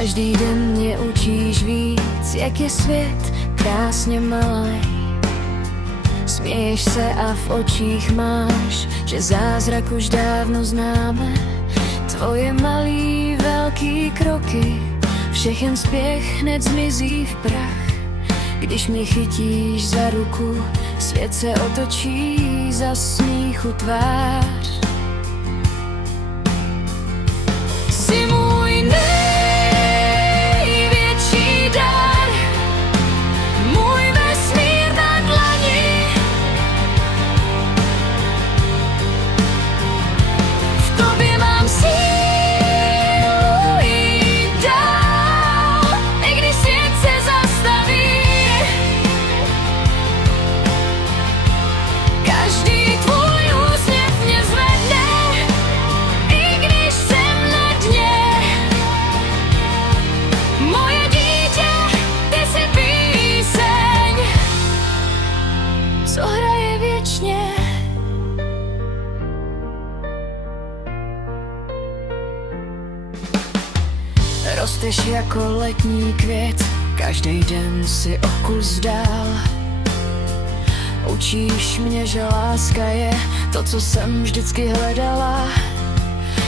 Každý den mě učíš víc, jak je svět krásně malý. Směješ se a v očích máš, že zázrak už dávno známe. Tvoje malý velký kroky, všechen spěch hned zmizí v prach. Když mě chytíš za ruku, svět se otočí za smíchu tvář. Jsi můj největší dar, můj vesmír na dlani. V tobě mám sílu jít dál, i když svět se zastaví. Každý tvůj úsměv mě zvedne, i když jsem na dně. Moje dítě, ty jsi píseň, co hraje věčně. Rosteš jako letní květ, každý den si o kus dál. Učíš mě, že láska je to, co jsem vždycky hledala.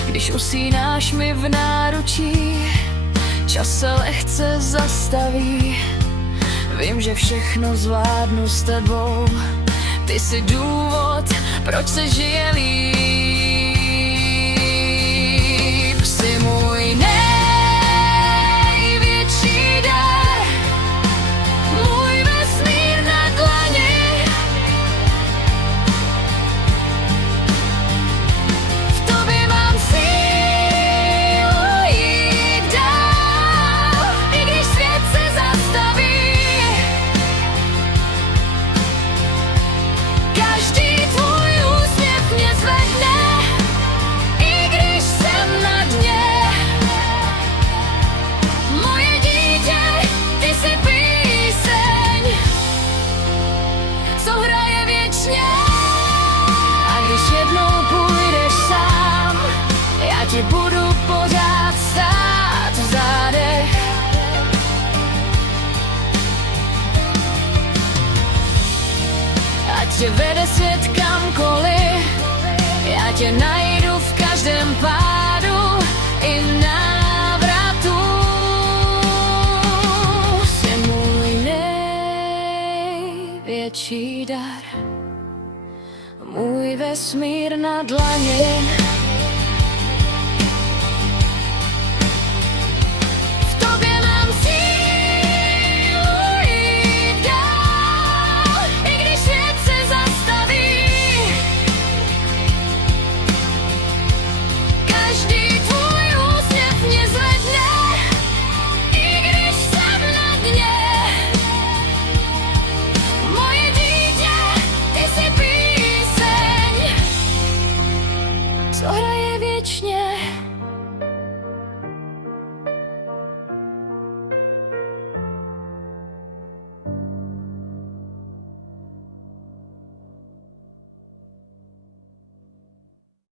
Když usínáš mi v náručí, čas se lehce zastaví. Vím, že všechno zvládnu s tebou, ty jsi důvod, proč se žije líp. Jsi můj největší dar, můj vesmír na dlani. V tobě mám sílu jít dál, i když svět se zastaví. Každý tvůj úsměv mě zvedne, i když jsem na dně. Moje dítě, ty jsi píseň, co hraje věčně. A když jednou půjdeš sám, já ti budu pořád stát v zádech. Ať tě vede svět kamkoliv, já tě najdu v každém pádu i návratu. Jsi můj největší dar, můj vesmír na dlani.